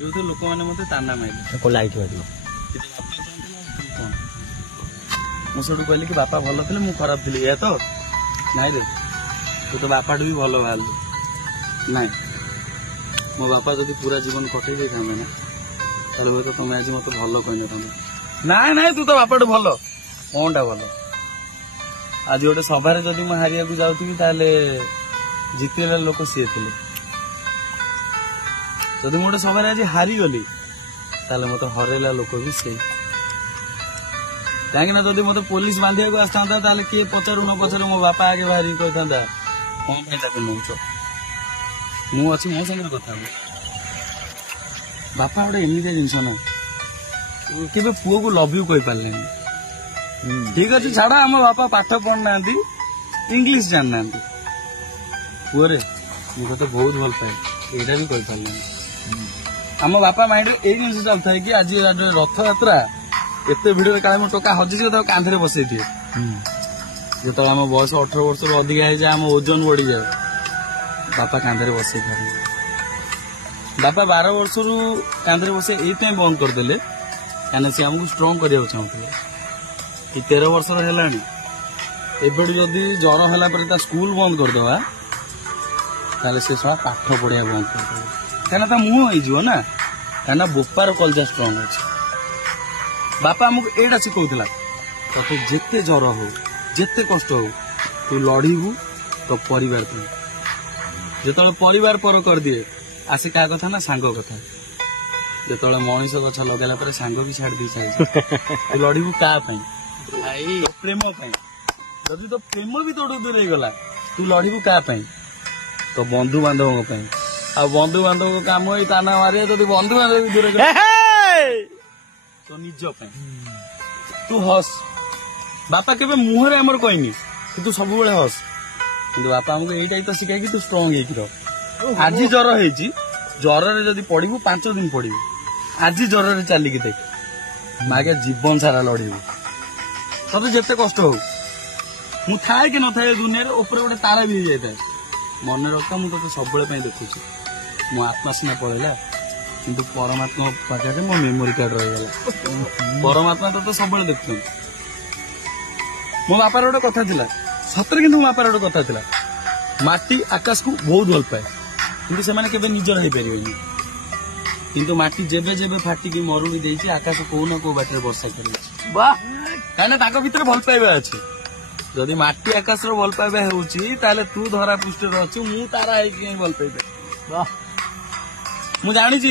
जो लोक मैंने मत ताना मारे मुझे कहली कि बापा भल थे मुझे खराब थी या तो नाई रे तू तो बापा भी भल बाहर ना मो बापा जब पूरा जीवन कटे दे था ना ताले तो तुम आज मत भल कहना तुम ना ना तू तो बापा भल कौनटा भल आज गोटे सभा जदि मुझे हारिया को जाऊथी जितला लोक सी थे जदि गोटे सभा आज हारीगली ताले मत हरैला लोक भी से कहीं जब मत पुलिस बांधिया आसता किए पचारू न पचारू मो बापा आगे बाहरी कही था कौन पे नौच मुझे मो संगे कथा बापा गोटे एमती जिनस ना के पुओ को लव यू कही पारे ठीक अच्छे छाड़ आम बापा पाठ पढ़ना इंग्लीश जानना पुअरे मुझे बहुत भल पाए यहाँ भी कही पारे आम बापा माइंड यही जिन चलता है कि आज रथ यात्रा एते भिड़ का टोका हजिस कांधे बसई दिए जो आम बयस 18 वर्ष अधिक है आम ओजन बढ़ी जाए बापा कांधे बसई पारे बापा 12 वर्ष रु कांधे बसई ये बंद करदे कहीं सी आमको स्ट्रंग करने चाहते कि 13 वर्ष है जदि जर है स्कूल बंद करदे ताले से सब पाठ पढ़िया बंद करदे कहीं मुह हो ना कहीं बोपार कलजा स्ट्रंग अच्छे बापा आमको एटा शिखौला ते जिते जर हो जिते कष्ट हो तू लड़ू तो परिवार जो परिवार पर कर दिए आसे क्या कथा ना सांग कथा जो मनीष गछ लगाला पर सांग भी छाड़ दी चाहिए लड़ू क्या प्रेम जदि तो प्रेम भी तोड़ दूर गला तू लड़ू क्या तो बंधु बांधव आ बंधु बांधव काम ही ताना मारे तो बंधु बांधव भी दूर तो निज तू हस बापा के मुहर आमर कहनी कि तू सब हस कि बापा आमको यही तो शिखाई कि तू स्ट्रंग हो आज जर है जर जदि पढ़ू 5 दिन पढ़ू आज जर चलिकी देख मागे जीवन सारा लड़ू तब जिते कष्ट हो मु थाए कि न थाए दुनिया गोटे तारा भी हो जाए मन रखा मुझे सब देखुची मो आत्मा सीना पड़ेगा किंतु परमात्मा पाखे मो मेमोरी कार्ड रहीगला परमात्मा तो सब देखते मो बापार गोटे कथा थिला सतरे किंतु मो बापार गोटे कथा थिला माटी आकाश को बहुत भल पाए किंतु से माने केबे निजर हो पारिबेनी किंतु माटी जेबे जेबे फाटिकी मरुड़ी देइछि आकाश को न को बाटे वर्षा करै वाह काना ताको भीतर भल पाइबा अछि जदि माटी आकाश रो भल पाइबा होउछि ताले तू धरा पृष्ठ रे अछु मु तारा है कि भल पाइबे वाह मु जानी छी